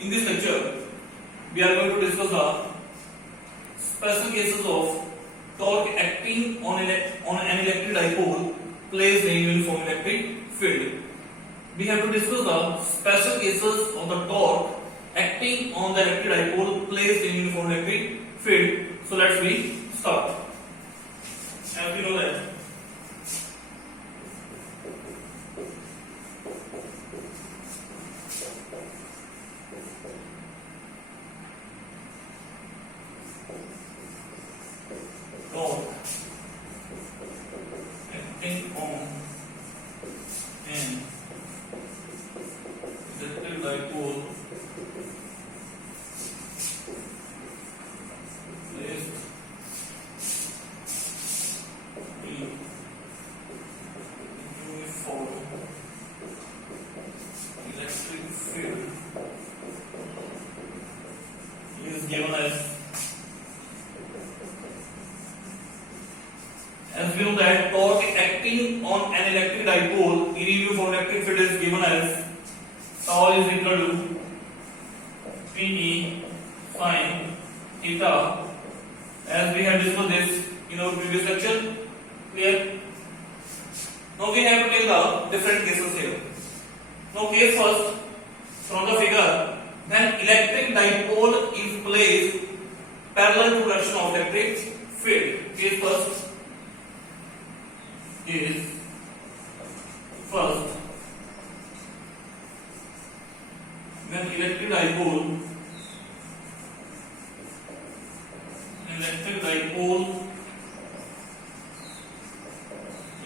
In this lecture, we are going to discuss the special cases of torque acting on an electric dipole placed in uniform electric field. We have to discuss the special cases of the torque acting on the electric dipole placed in uniform electric field. So let's start. As we know that torque acting on an electric dipole placed in uniform electric field is given as we know that torque acting on an electric dipole in uniform electric field is given as tau is equal to Pe sin theta, as we have discussed this in our previous lecture. Clear? Now we have to take the different cases here. Now case first, from the figure, when electric dipole is placed parallel to direction of electric field. Case first is when electric dipole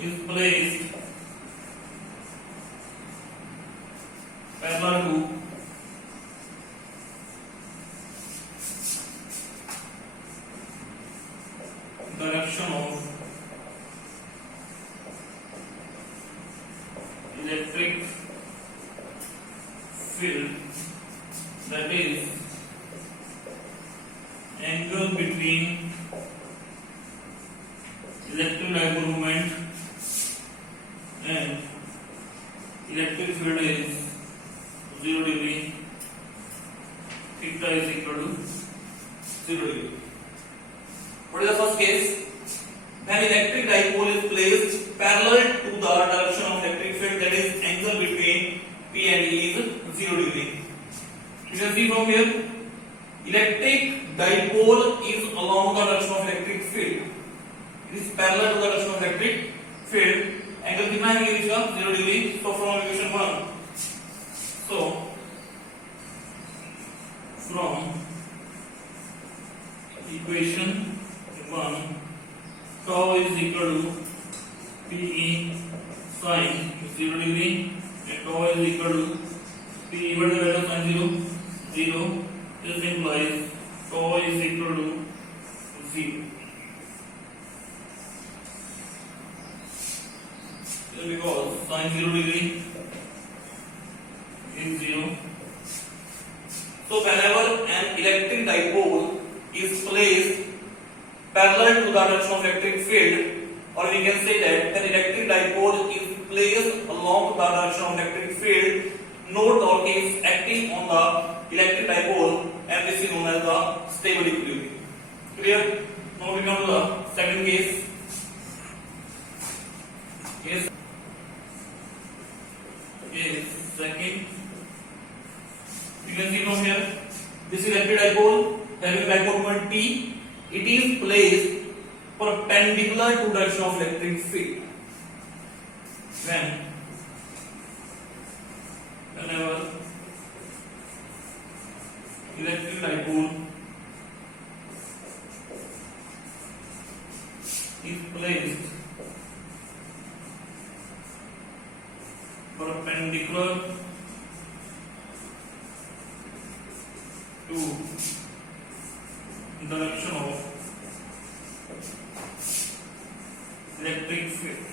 is placed parallel to direction of electric field, that is angle between electric dipole moment and electric field is 0 degree, theta is equal to 0 degree. What is the first case? When electric dipole is placed parallel to the direction of electric field, that is angle between P and E is 0 degree. You can see from here, electric dipole is along the direction of electric field. It is parallel to the direction of electric field. Angle कितना है इसका 0 degree. So from equation 1, so from equation 1, tau is equal to Pe sin 0 degree and tau is equal to Pe, what is the value of sin 0? 0. This implies tau is equal to 0. Because sin 0 degree is 0. So whenever an electric dipole is placed parallel to the direction of electric field, or we can say that an electric dipole is placed along the direction of electric field, no torque is acting on the electric dipole, and this is known as the stable equilibrium. Clear? Now we come to the second case. Second, you can see from here, this is electric dipole having dipole moment P. It is placed perpendicular to direction of electric field. Whenever electric dipole is placed perpendicular to direction of electric field.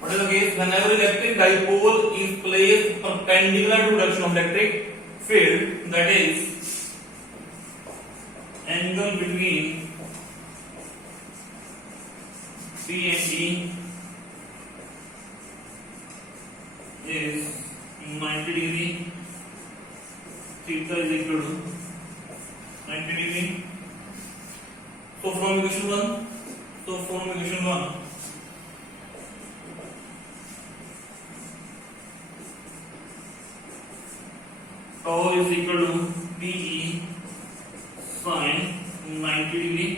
What is the case? Whenever electric dipole is placed perpendicular to direction of electric field, that is angle between P and E is 90 degree, theta is equal to 90 degree. So from equation 1, tau is equal to PE sin 90 degree.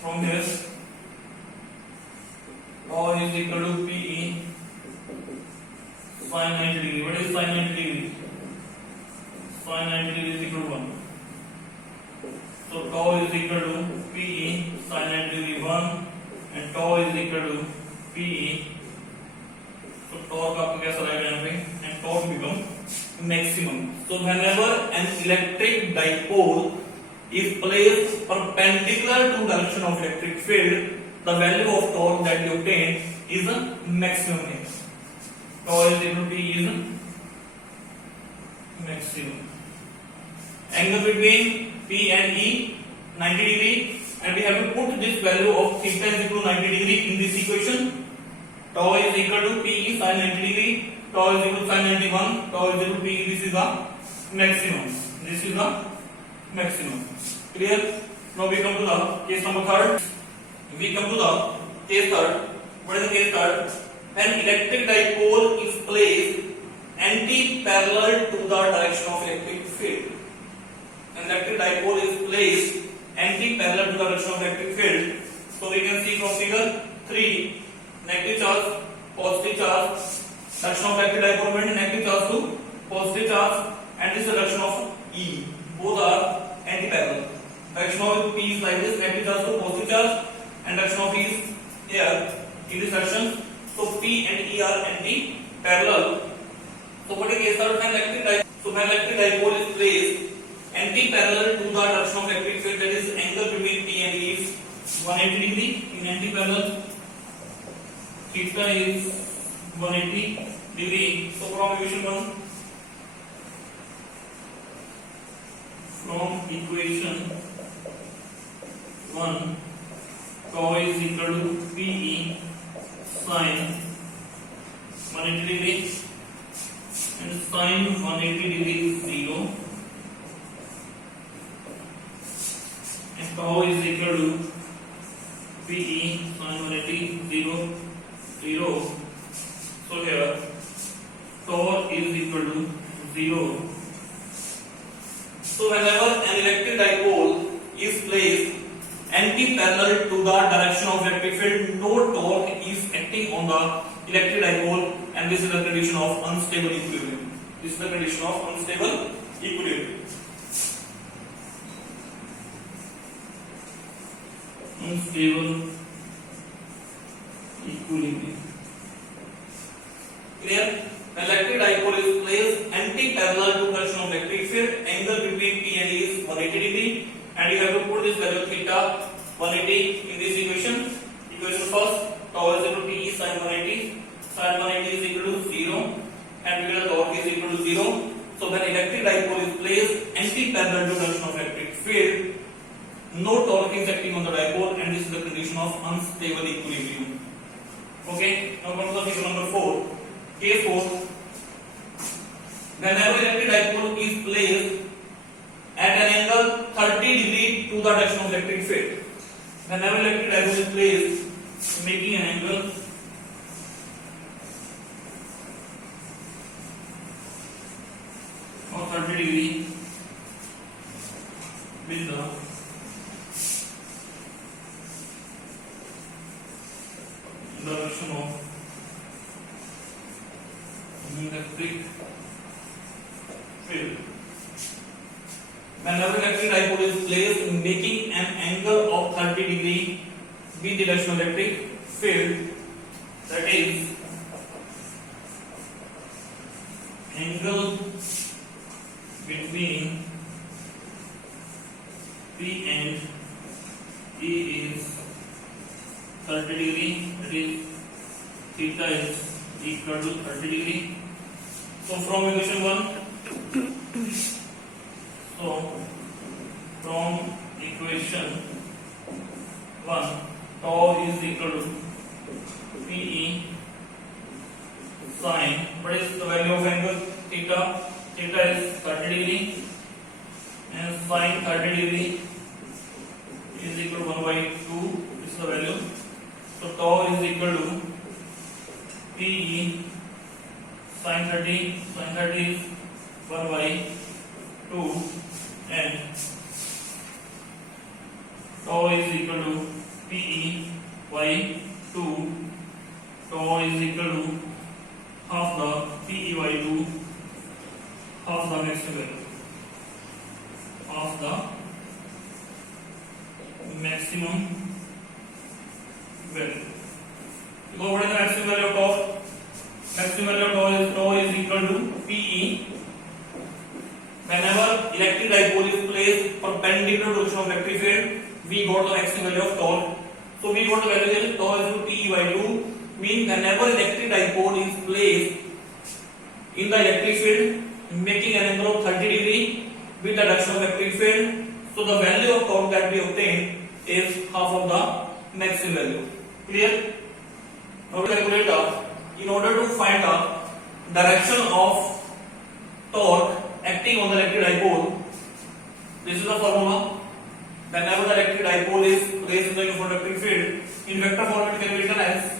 From here, tau is equal to PE sin 90 degree. What is sin 90 degree? Sin 90 degree is equal to 1. So tau is equal to PE sin 90 degree 1 and tau is equal to PE. So tau का आपको कैसा रहेगा यहाँ पे? And tau become maximum. So whenever an electric dipole is placed perpendicular to direction of electric field, the value of torque that you obtain is a maximum. Tau is equal to P is maximum. Angle between P and E 90 degree, and we have to put this value of theta is equal to 90 degree in this equation. Tau is equal to P sin 90 degree. Tau is equal to sin 91. Tau is equal to P. This is the maximum. This is the maximum. Clear? Now we come to the case number 3. We come to the case 3. What is the case 3? An electric dipole is placed anti-parallel to the direction of electric field. An electric dipole is placed anti-parallel to the direction of electric field. So we can see from figure 3, negative charge, positive charge, direction of electric dipole movement, negative charge to positive charge, and this is the direction of E. Both are anti-parallel. Direction of P is like this, negative charge to positive charge, and direction of E is here in this direction. So P and E are anti-parallel. So what is case 3? When electric dipole is placed anti-parallel to the direction of electric field, that is angle between P and E is 180 degree in anti-parallel. Theta is 180 degree. So from equation 1, tau is equal to PE sin 180 degree, and sin 180 degree is 0. Tau is equal to PE sin 180 0 0. So here tau is equal to 0. So whenever an electric dipole is placed anti-parallel to the direction of electric field, no torque is acting on the electric dipole, and this is the condition of unstable equilibrium. This is the condition of unstable equilibrium. Unstable equilibrium. Clear? When electric dipole is placed anti-parallel to direction of electric field, angle between P and E is 180 degree, and you have to put this value theta 180 in this equation. Equation first, tau is equal to P sin 180. Sin 180 is equal to 0, and we get torque is equal to 0. So when electric dipole is placed anti-parallel to direction of electric field, no torque is acting on the dipole, and this is the condition of unstable equilibrium. Okay, now come to the figure number 4. Case 4. Whenever electric dipole is placed at an angle 30 degree to the direction of electric field. Whenever electric dipole is placed making an angle of 30 degree with the direction of electric field. Whenever electric dipole is placed making an angle of 30 degree with the direction of electric field, that is angle between P and E is 30 degree, that is theta is equal to 30 degree. So from equation 1, tau is equal to PE sine, what is the value of angle theta? Theta is 30 degree and sine 30 degree is equal to 1 by 2. This is the value. So tau is equal to PE sine 30 is 1 by 2 and tau is equal to PE by 2. Tau is equal to half the PE by 2, half the maximum value, half the maximum value. So what is the maximum value of tau? Maximum value of tau is equal to PE. Whenever electric dipole is placed perpendicular to the direction of electric field, we got the maximum value of tau. So we got the value that tau is equal to PE by 2. Means whenever electric dipole is placed in the electric field making an angle of 30 degree with the direction of electric field, so the value of torque that we obtain is half of the maximum value. Clear? Now calculate in order to find the direction of torque acting on the electric dipole. This is the formula. Whenever the electric dipole is placed in the uniform electric field, in vector form it can be written as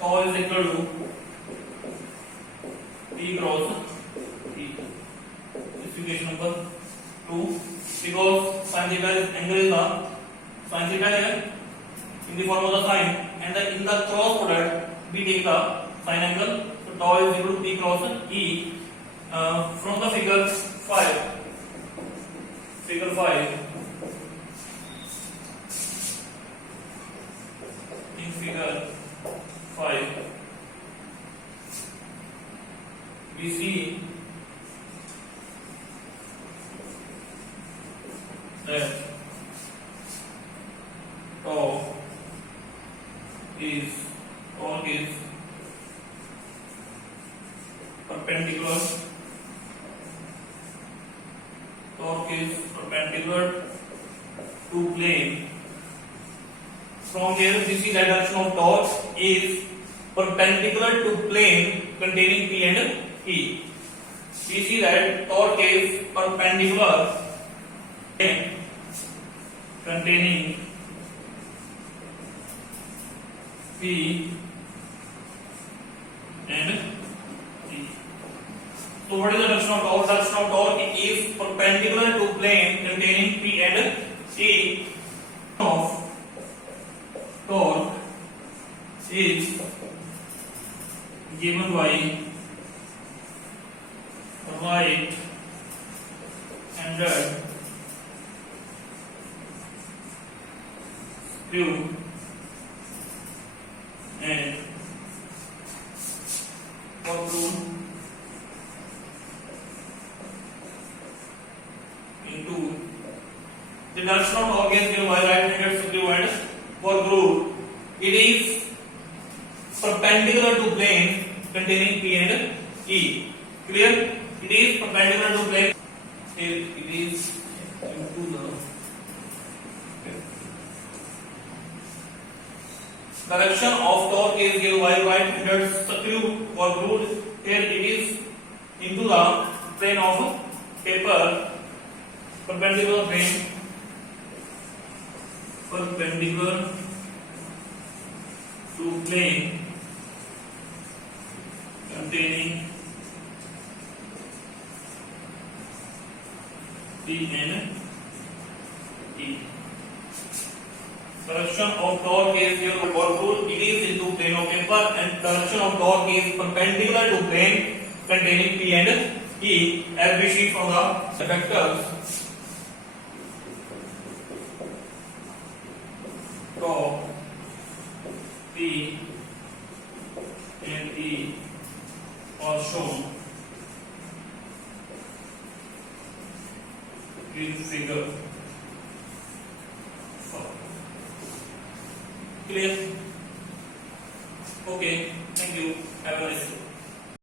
tau is equal to P cross P. This is equation number 2. Because sin theta is angle is the sin theta here in the form of the sine, and in the cross product we take the sine angle. So tau is equal to P cross E. From the figure 5, in figure 5, we see that tau is perpendicular. Torque is perpendicular to plane. From here we see that direction of torque is perpendicular to plane containing P and E. We see that torque is perpendicular plane containing P and E. So what is the direction of torque? Direction of torque is perpendicular to plane containing P and E. Of torque is given by right handed screw and fork rule into the direction of torque is given by right handed screw and fork rule. It is perpendicular to plane containing P and E. Clear? It is perpendicular to plane. It is into the direction of torque is given by right-handed screw or rule. Here it is into the plane of paper, perpendicular plane, perpendicular to plane containing P and E. Direction of torque is given by torque rule. It is into plane of paper, and direction of torque is perpendicular to plane containing P and E, as we see from the vectors. Torque P and E are shown in figure 4. Clear? Okay.